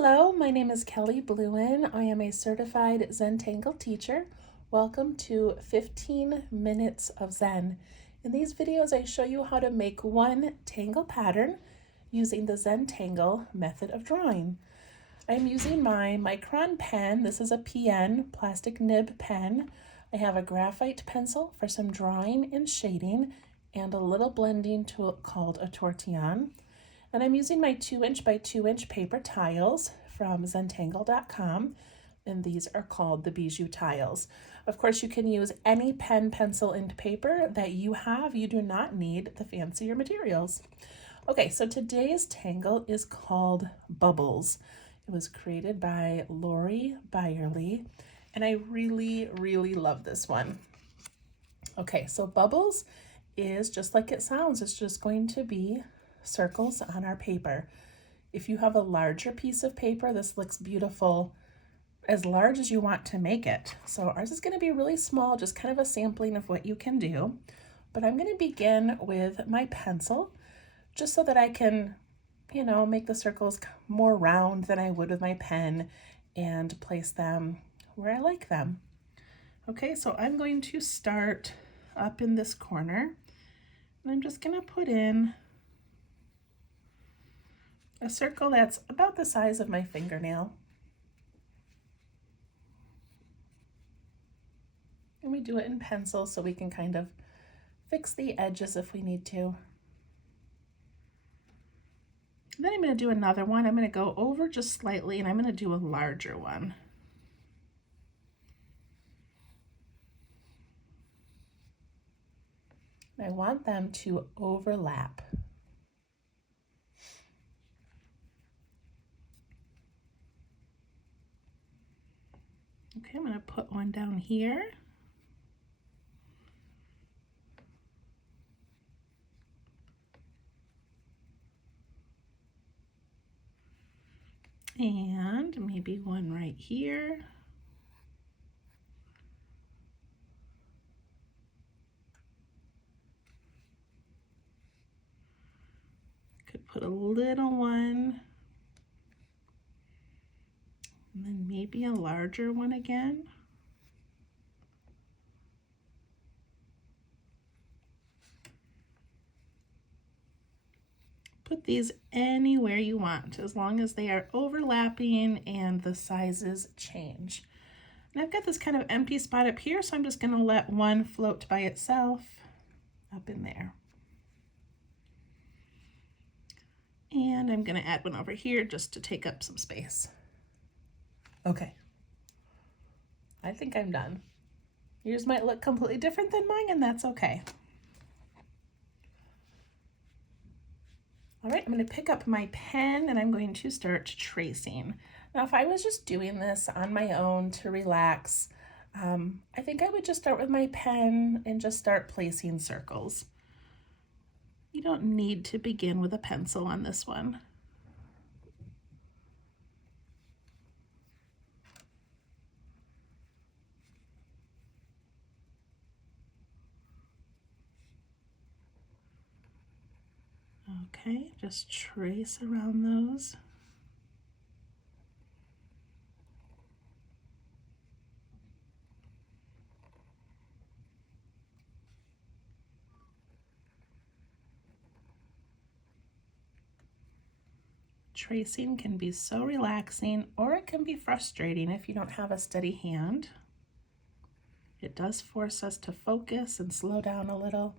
Hello, my name is Kelly Bluen. I am a certified Zentangle teacher. Welcome to 15 Minutes of Zen. In these videos, I show you how to make one tangle pattern using the Zentangle method of drawing. I'm using my Micron pen. This is a PN, plastic nib pen. I have a graphite pencil for some drawing and shading, and a little blending tool called a tortillon. And I'm using my 2" by 2" paper tiles from Zentangle.com, and these are called the Bijou tiles. Of course, you can use any pen, pencil, and paper that you have. You do not need the fancier materials. Okay, so today's tangle is called Bublz. It was created by Lori Byerly, and I really, really love this one. Okay, so Bublz is just like it sounds. It's just going to be circles on our paper. If you have a larger piece of paper, this looks beautiful as large as you want to make it. So ours is going to be really small, just kind of a sampling of what you can do. But I'm going to begin with my pencil just so that I can, make the circles more round than I would with my pen and place them where I like them. Okay, so I'm going to start up in this corner, and I'm just going to put in a circle that's about the size of my fingernail. And we do it in pencil so we can kind of fix the edges if we need to. And then I'm going to do another one. I'm going to go over just slightly, and I'm going to do a larger one. I want them to overlap. Okay, I'm going to put one down here. And maybe one right here. Could put a little one. And then maybe a larger one again. Put these anywhere you want, as long as they are overlapping and the sizes change. And I've got this kind of empty spot up here, so I'm just going to let one float by itself up in there. And I'm going to add one over here just to take up some space. Okay, I think I'm done. Yours might look completely different than mine, and that's okay. All right, I'm going to pick up my pen and I'm going to start tracing. Now, if I was just doing this on my own to relax, I think I would just start with my pen and just start placing circles. You don't need to begin with a pencil on this one. Okay, just trace around those. Tracing can be so relaxing, or it can be frustrating if you don't have a steady hand. It does force us to focus and slow down a little.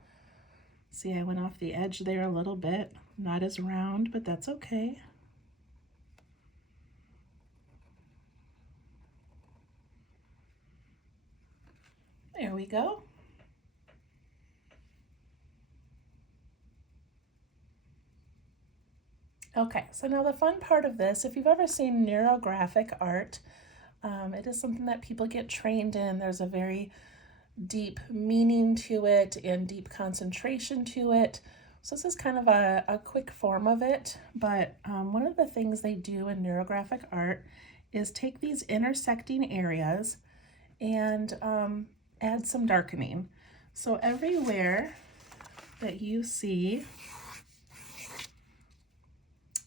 See, I went off the edge there a little bit. Not as round, but that's okay. There we go. Okay, so now the fun part of this, if you've ever seen neurographic art, it is something that people get trained in. There's a very deep meaning to it and deep concentration to it. So this is kind of a quick form of it, but one of the things they do in neurographic art is take these intersecting areas and add some darkening. So everywhere that you see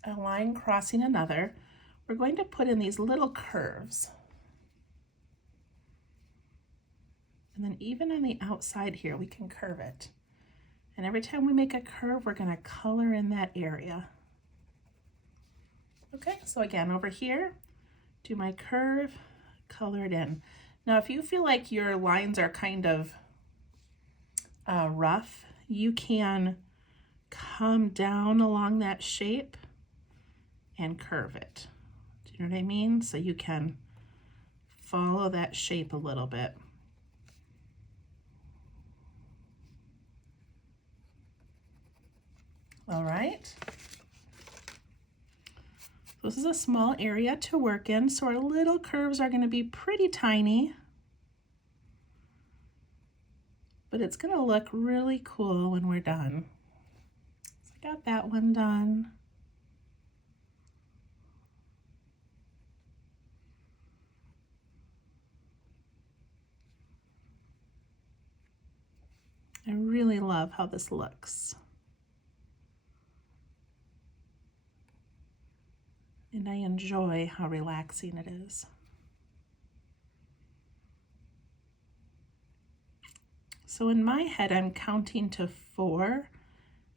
a line crossing another, we're going to put in these little curves. And then even on the outside here, we can curve it. And every time we make a curve, we're gonna color in that area. Okay, so again, over here, do my curve, color it in. Now, if you feel like your lines are kind of rough, you can come down along that shape and curve it. Do you know what I mean? So you can follow that shape a little bit. All right. This is a small area to work in, so our little curves are going to be pretty tiny, but it's going to look really cool when we're done. So I got that one done. I really love how this looks. And I enjoy how relaxing it is. So in my head, I'm counting to 4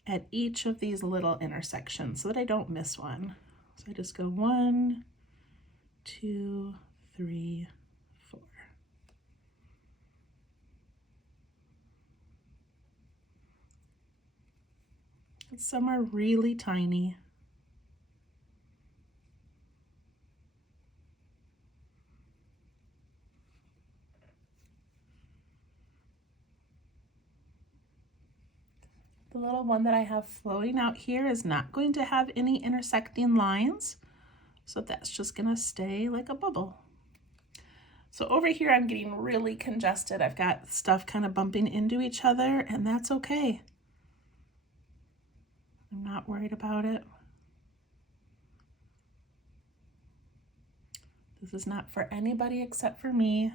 at each of these little intersections so that I don't miss one. So I just go 1, 2, 3, 4. And some are really tiny. The little one that I have floating out here is not going to have any intersecting lines, so that's just going to stay like a bubble. So over here I'm getting really congested. I've got stuff kind of bumping into each other, and that's okay. I'm not worried about it. This is not for anybody except for me.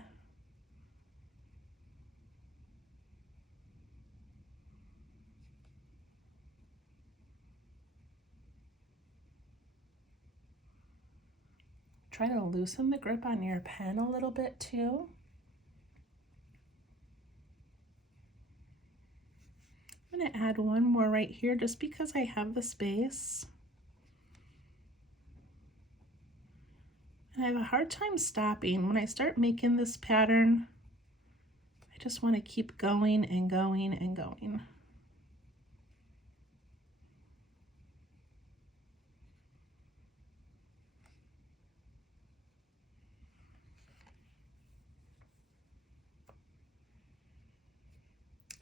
Try to loosen the grip on your pen a little bit too. I'm going to add one more right here just because I have the space. And I have a hard time stopping. When I start making this pattern, I just want to keep going and going and going.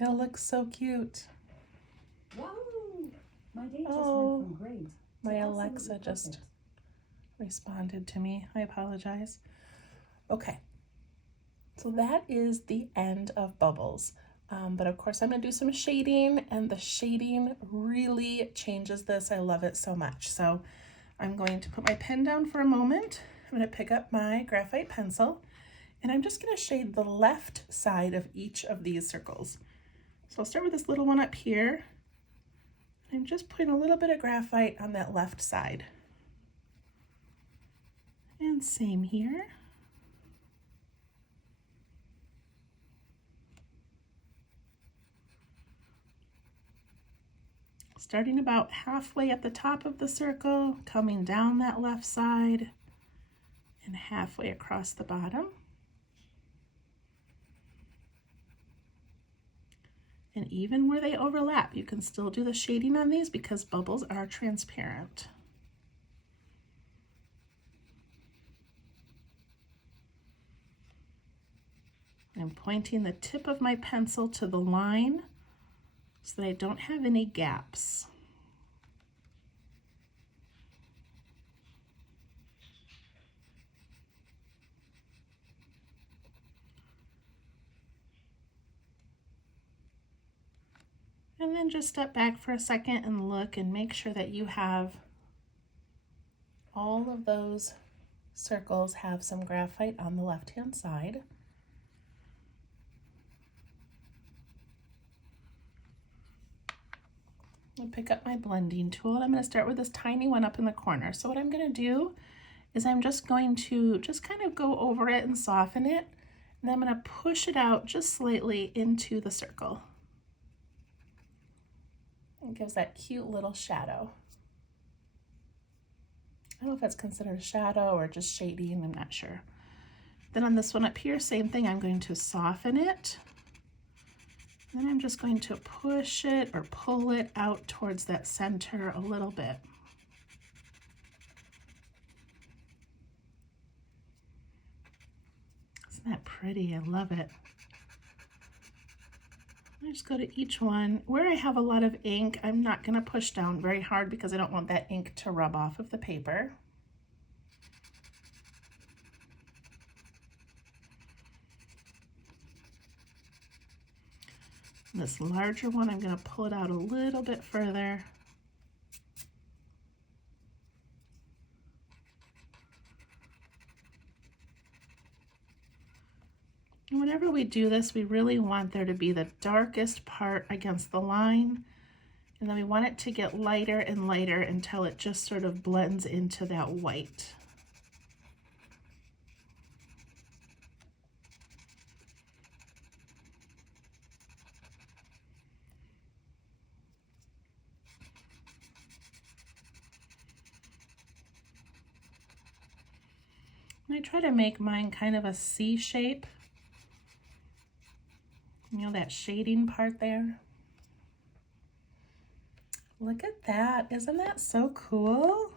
It looks so cute. Wow! My day just went from great. My Alexa just responded to me. I apologize. Okay, so that is the end of Bublz. But of course I'm going to do some shading, and the shading really changes this. I love it so much. So I'm going to put my pen down for a moment. I'm going to pick up my graphite pencil, and I'm just going to shade the left side of each of these circles. So I'll start with this little one up here. I'm just putting a little bit of graphite on that left side. And same here. Starting about halfway at the top of the circle, coming down that left side, and halfway across the bottom. And even where they overlap, you can still do the shading on these because Bublz are transparent. I'm pointing the tip of my pencil to the line so that I don't have any gaps. And then just step back for a second and look and make sure that you have all of those circles have some graphite on the left-hand side. I'll pick up my blending tool, and I'm going to start with this tiny one up in the corner. So what I'm going to do is I'm just going to kind of go over it and soften it, and I'm going to push it out just slightly into the circle. It gives that cute little shadow. I don't know if that's considered a shadow or just shading, I'm not sure. Then on this one up here, same thing, I'm going to soften it. Then I'm just going to push it or pull it out towards that center a little bit. Isn't that pretty? I love it. I just go to each one. Where I have a lot of ink, I'm not going to push down very hard because I don't want that ink to rub off of the paper. This larger one, I'm going to pull it out a little bit further. And whenever we do this, we really want there to be the darkest part against the line, and then we want it to get lighter and lighter until it just sort of blends into that white. And I try to make mine kind of a C shape. You know, that shading part there. Look at that. Isn't that so cool?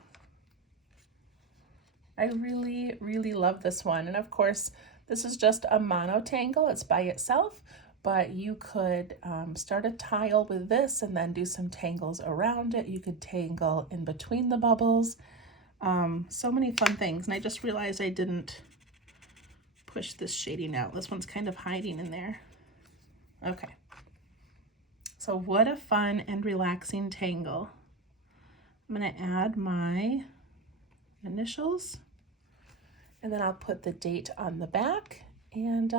I really, really love this one. And of course, this is just a mono tangle. It's by itself, but you could start a tile with this and then do some tangles around it. You could tangle in between the bubbles. So many fun things. And I just realized I didn't push this shading out. This one's kind of hiding in there. Okay. So what a fun and relaxing tangle. I'm going to add my initials, and then I'll put the date on the back. And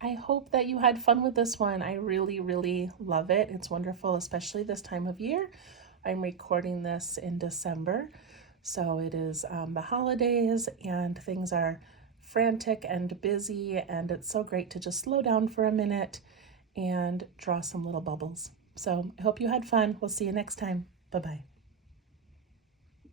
I hope that you had fun with this one. I really, really love it. It's wonderful, especially this time of year. I'm recording this in December. So it is the holidays and things are frantic and busy, and it's so great to just slow down for a minute and draw some little bubbles. So I hope you had fun. We'll see you next time. Bye-bye.